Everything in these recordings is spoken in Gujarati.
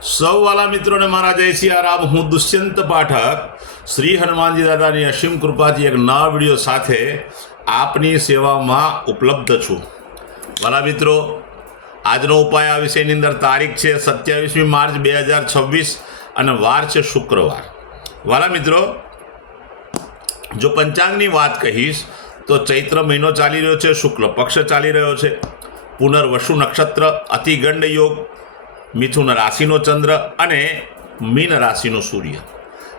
સૌ વાલા મિત્રોને મારા જય સિયારામ. હું દુષ્યંત પાઠક શ્રી હનુમાનજી દાદાની અસીમ કૃપાથી એક નવા વિડીયો સાથે આપની સેવામાં ઉપલબ્ધ છું. વાલા મિત્રો, આજનો ઉપાય આ વિષયની અંદર તારીખ છે 27મી માર્ચ 2026 અને વાર છે શુક્રવાર. વાલા મિત્રો, જો પંચાંગની વાત કહીશ તો ચૈત્ર મહિનો ચાલી રહ્યો છે, શુક્લ પક્ષ ચાલી રહ્યો છે, પુનર્વસુ નક્ષત્ર, અતિગંડ યોગ, મિથુન રાશિનો ચંદ્ર અને મીન રાશિનો સૂર્ય.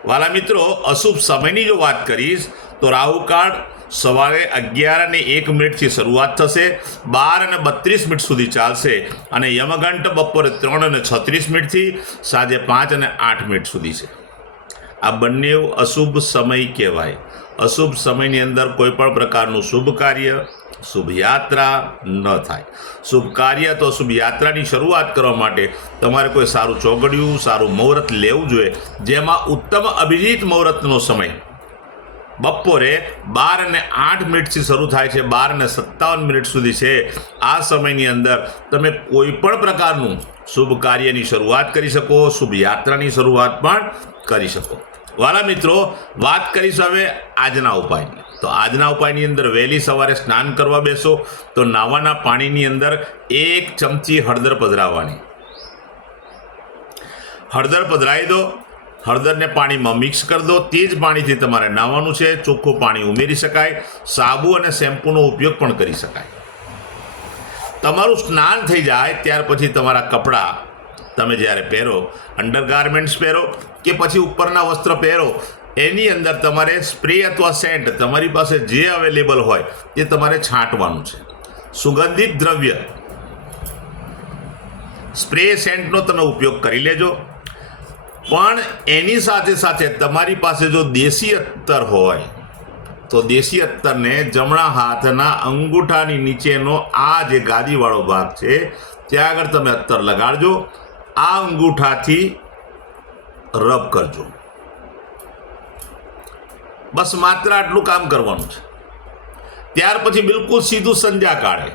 વાલા મિત્રો, અશુભ સમયની જો વાત કરીશ તો રાહુકાળ સવારે 11:01 શરૂઆત થશે, 12:32 સુધી ચાલશે અને યમઘંટ બપોરે 3:36 સાંજે 5:08 સુધી છે. આ બંને અશુભ સમય કહેવાય. અશુભ સમયની અંદર કોઈ પણ પ્રકારનું શુભ કાર્ય, શુભ યાત્રા ન થાય. શુભ કાર્ય તો શુભ યાત્રાની શરૂઆત કરવા માટે તમારે કોઈ સારું ચોગડિયું, સારું મુહૂર્ત લેવું જોઈએ, જેમાં ઉત્તમ અભિજીત મુહૂર્તનો સમય બપોરે 12:08 શરૂ થાય છે, 12:57 સુધી છે. આ સમયની અંદર તમે કોઈ પણ પ્રકારનું શુભ કાર્યની શરૂઆત કરી શકો, શુભ યાત્રાની શરૂઆત પણ કરી શકો. વાલા મિત્રો, વાત કરીશું હવે આજના ઉપાયની. તો આજના ઉપાયની અંદર વહેલી સવારે સ્નાન કરવા બેસો તો નાવાના પાણીની અંદર 1 ચમચી હળદર પધરાવવાની. હળદર પધરાવી દો, હળદરને પાણીમાં મિક્સ કરી દો. તે જ પાણીથી તમારે નાહવાનું છે. ચોખ્ખું પાણી ઉમેરી શકાય, સાબુ અને શેમ્પૂનો ઉપયોગ પણ કરી શકાય. તમારું સ્નાન થઈ જાય ત્યાર પછી તમારા કપડાં તમે જ્યારે પહેરો, અંડરગાર્મેન્ટ્સ પહેરો કે પછી ઉપરના વસ્ત્ર પહેરો, એની અંદર તમારે સ્પ્રે અથવા સેન્ટ તમારી પાસે જે અવેલેબલ હોય તે તમારે છાંટવાનું છે. સુગંધિત દ્રવ્ય સ્પ્રે સેન્ટનો તમે ઉપયોગ કરી લેજો. પણ એની સાથે સાથે તમારી પાસે જો દેશી અત્તર હોય તો દેશી અત્તરને જમણા હાથના અંગૂઠાની નીચેનો આ જે ગાદીવાળો ભાગ છે ત્યાં આગળ તમે અત્તર લગાડજો. આ અંગૂઠાથી રબ કરજો. બસ માત્ર આટલું કામ કરવાનું છે. ત્યાર પછી બિલકુલ સીધું સંધ્યા કાળે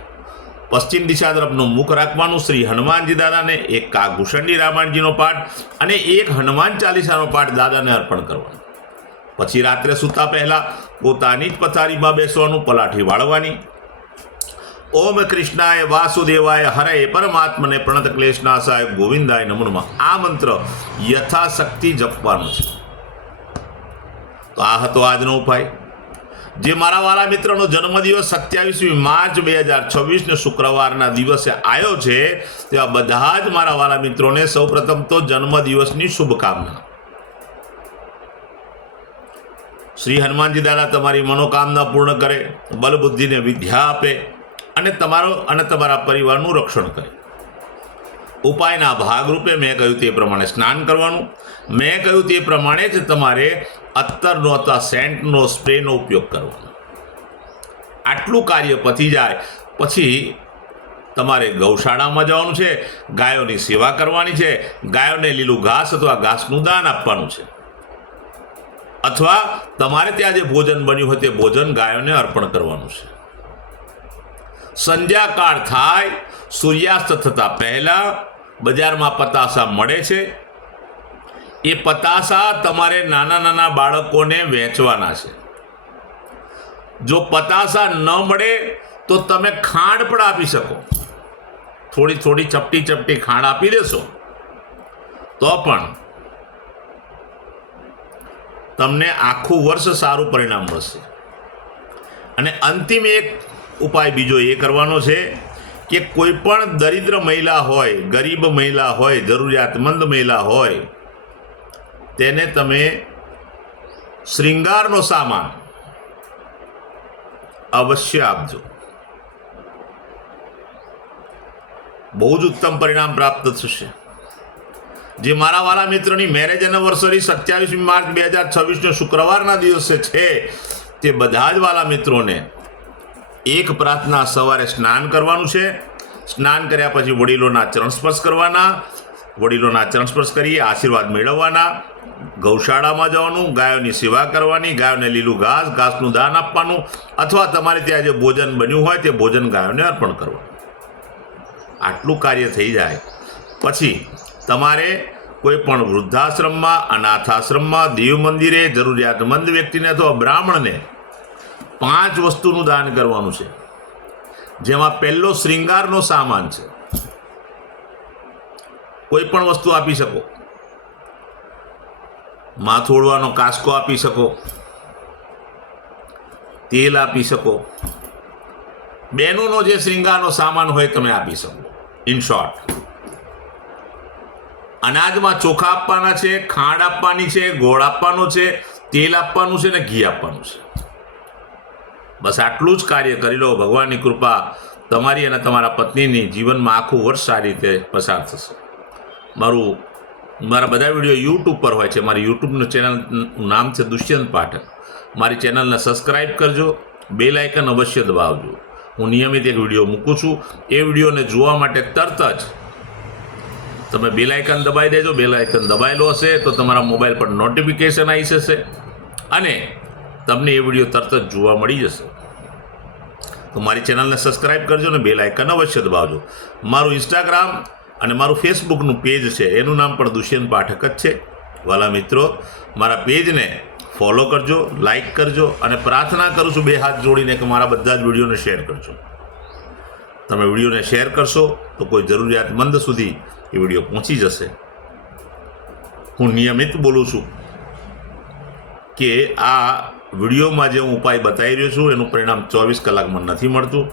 પશ્ચિમ દિશા તરફનું મુખ રાખવાનું. શ્રી હનુમાનજી દાદાને એક કાગભૂષણની રામાયણજીનો પાઠ અને એક હનુમાન ચાલીસાનો પાઠ દાદાને અર્પણ કરવાનો. પછી રાત્રે સૂતા પહેલાં પોતાની જ પથારીમાં બેસવાનું, પલાઠી વાળવાની. ઓમ કૃષ્ણાય વાસુદેવાય હરે પરમાત્મને પ્રણત ક્લેશનાશાય ગોવિંદાય નમો નમઃ. આ મંત્ર યથાશક્તિ જપવાનો છે. તો આ હતો આજનો ઉપાય. જે મારા વાલા મિત્રનો જન્મદિવસ 27મી માર્ચ 2026 શુક્રવારના દિવસે આવ્યો છે, તેવા બધા જ મારા વાલા મિત્રોને સૌપ્રથમ તો જન્મદિવસની શુભકામના. શ્રી હનુમાનજી દાદા તમારી મનોકામના પૂર્ણ કરે, બલ બુદ્ધિને વિદ્યા આપે અને તમારા પરિવારનું રક્ષણ કરે. ઉપાયના ભાગરૂપે મેં કહ્યું તે પ્રમાણે સ્નાન કરવાનું. મેં કહ્યું તે પ્રમાણે જ તમારે અત્તરનો અથવા સેન્ટનો સ્પ્રેનો ઉપયોગ કરવાનો. આટલું કાર્ય પતી જાય પછી તમારે ગૌશાળામાં જવાનું છે, ગાયોની સેવા કરવાની છે, ગાયોને લીલું ઘાસ અથવા ઘાસનું દાન આપવાનું છે, અથવા તમારે ત્યાં જે ભોજન બન્યું હોય તે ભોજન ગાયોને અર્પણ કરવાનું છે. સંધ્યાકાળ થાય, સૂર્યાસ્ત થતાં પહેલાં બજારમાં પતાસા મળે છે. એ પતાસા તમારે નાના નાના બાળકોને વેચવાના છે. જો પતાસા ન મળે તો તમે ખાંડ પણ આપી શકો. થોડી થોડી ચપટી ખાંડ આપી દેશો તો પણ તમને આખું વર્ષ સારું પરિણામ મળશે. અને અંતિમ એક ઉપાય બીજો એ કરવાનો છે કે કોઈ પણ દરિદ્ર મહિલા હોય, ગરીબ મહિલા હોય, જરૂરિયાતમંદ મહિલા હોય, તેને તમે શ્રૃંગારનો સામાન અવશ્ય આપજો. બહુ જ ઉત્તમ પરિણામ પ્રાપ્ત થશે. જે મારા વાલા મિત્રોની મેરેજ એનિવર્સરી 27મી માર્ચ 2026 શુક્રવારના દિવસે છે, તે બધા જ વાલા મિત્રોને એક પ્રાર્થના, સવારે સ્નાન કરવાનું છે. સ્નાન કર્યા પછી વડીલોના ચરણ સ્પર્શ કરવાના. વડીલોના ચરણ સ્પર્શ કરી આશીર્વાદ મેળવવાના. ગૌશાળામાં જવાનું, ગાયોની સેવા કરવાની, ગાયોને લીલું ઘાસનું દાન આપવાનું, અથવા તમારે ત્યાં જે ભોજન બન્યું હોય તે ભોજન ગાયોને અર્પણ કરવાનું. આટલું કાર્ય થઈ જાય પછી તમારે કોઈ પણ વૃદ્ધાશ્રમમાં, અનાથાશ્રમમાં, દેવ મંદિરે જરૂરિયાતમંદ વ્યક્તિને અથવા બ્રાહ્મણને 5 વસ્તુનું દાન કરવાનું છે, જેમાં પહેલો શ્રૃંગારનો સામાન છે. કોઈ પણ વસ્તુ આપી શકો. માથું ઓળવાનો કાસ્કો આપી શકો, તેલ આપી શકો, બહેનોનો જે શ્રૃંગારનો સામાન હોય તમે આપી શકો. ઇન શોર્ટ, અનાજમાં ચોખા આપવાના છે, ખાંડ આપવાની છે, ગોળ આપવાનો છે, તેલ આપવાનું છે ને ઘી આપવાનું છે. બસ આટલું જ કાર્ય કરી લો. ભગવાનની કૃપા તમારી અને તમારા પત્નીની જીવનમાં આખું વર્ષ સારી રીતે પસાર થશે. મારા બધા વિડીયો યુટ્યુબ પર હોય છે. મારી યુટ્યુબનું ચેનલનું નામ છે દુષ્યંત પાઠક. મારી ચેનલને સબસ્ક્રાઈબ કરજો, બેલ આઇકન અવશ્ય દબાવજો. હું નિયમિત એક વિડીયો મૂકું છું. એ વિડીયોને જોવા માટે તરત જ તમે બેલ આઇકન દબાવી દેજો. બેલ આઇકન દબાયેલો હશે તો તમારા મોબાઈલ પર નોટિફિકેશન આવી જશે અને તમને એ વિડીયો તરત જ જોવા મળી જશે. તો મારી ચેનલને સબસ્ક્રાઈબ કરજો અને બેલ આઇકન અવશ્ય દબાવજો. મારું ઇન્સ્ટાગ્રામ અને મારું ફેસબુકનું પેજ છે, એનું નામ પણ દુષ્યંત પાઠક જ છે. વાલા મિત્રો, મારા પેજને ફોલો કરજો, લાઈક કરજો અને પ્રાર્થના કરું છું 2 હાથ જોડીને કે મારા બધા જ વિડીયોને શેર કરજો. તમે વિડીયોને શેર કરશો તો કોઈ જરૂરિયાતમંદ સુધી એ વિડીયો પહોંચી જશે. હું નિયમિત બોલું છું કે આ વિડીયોમાં જે હું ઉપાય બતાવી રહ્યો છું એનું પરિણામ 24 કલાકમાં નથી મળતું.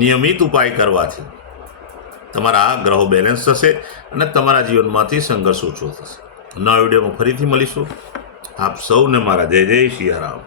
નિયમિત ઉપાય કરવાથી તમારા ગ્રહો બેલેન્સ થશે અને તમારા જીવનમાંથી સંઘર્ષ ઓછો થશે. નવા વિડીયોમાં ફરીથી મળીશું. આપ સૌને મારા જય જય સિયારામ.